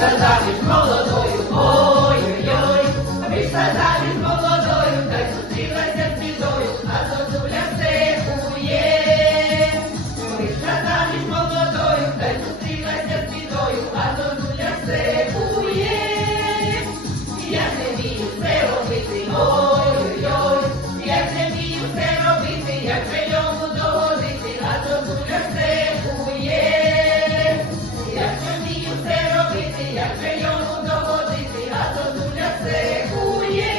вийшла заміж молодою, ой-ой-ой, вийшла заміж молодою, та й зустрілася з бідою, а зозуля все кує. Вийшла заміж молодою, та й зустрілася з бідою, а зозуля все кує. Я не вмію це робити, ой-ой-ой, я не вмію це робити, як же йому догодити, а зозуля все кує. Я не вмію це робити, як же йому догодити, а зозуля все кує.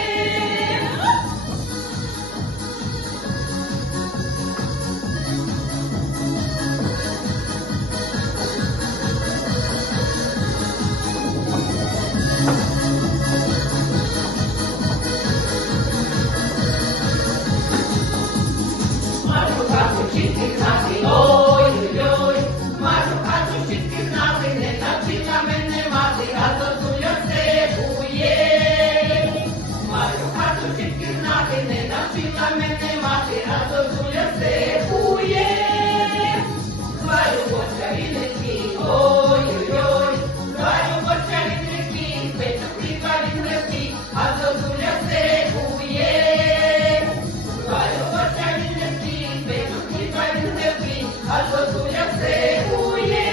Машу хату чистки знати, ой-ой-ой, машу хату чистки знати, не навчила мене мати, а зозуля все кує. Машу хату чистки знати, не навчила мене мати, а зозуля все кує. Зварю борща вінницький, ой-ой-ой, зварю борща вінницький, печу хліба він легкий, а зозуля все кує. Зварю борща вінницький, печу хліба він легкий, а зозуля все кує.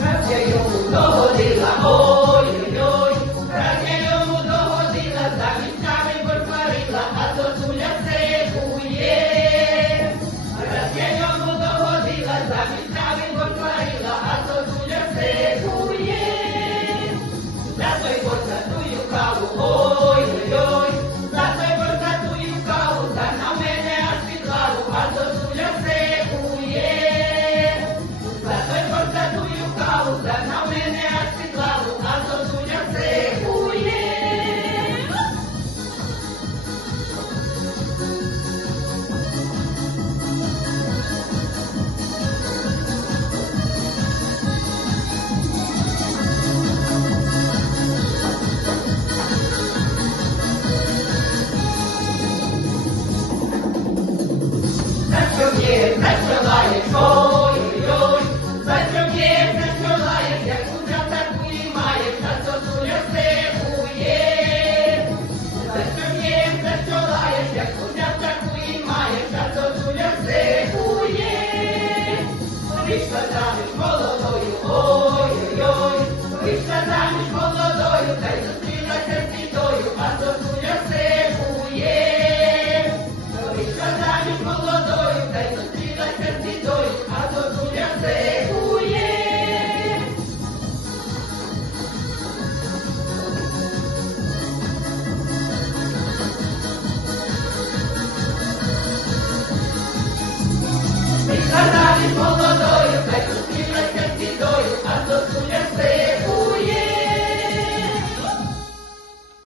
Раз я йому догодила, ой-ой-ой, раз я йому догодила, замість кави борщ варила, а зозуля все кує. Раз я йому догодила, замість кави борщ варила, а зозуля все кує. За той борщ, за тую каву, ой-ой-ой, за той борщ, за тую каву, на мене аж під лаву, а зозуля все кує. За той борщ, за тую каву, на мене аж під лаву, а зозуля все кує. За що б'єш, за що лаєш, ой-ой-ой, за що б'єш, за що лаєш, як кудря таку і маєш, а зозуля все кує. За що б'єш, за що лаєш, як кудря таку і маєш, а зозуля все кує. Вийшла заміж молодою, ой-ой-ой, вийшла заміж молодою, та й зустрілася з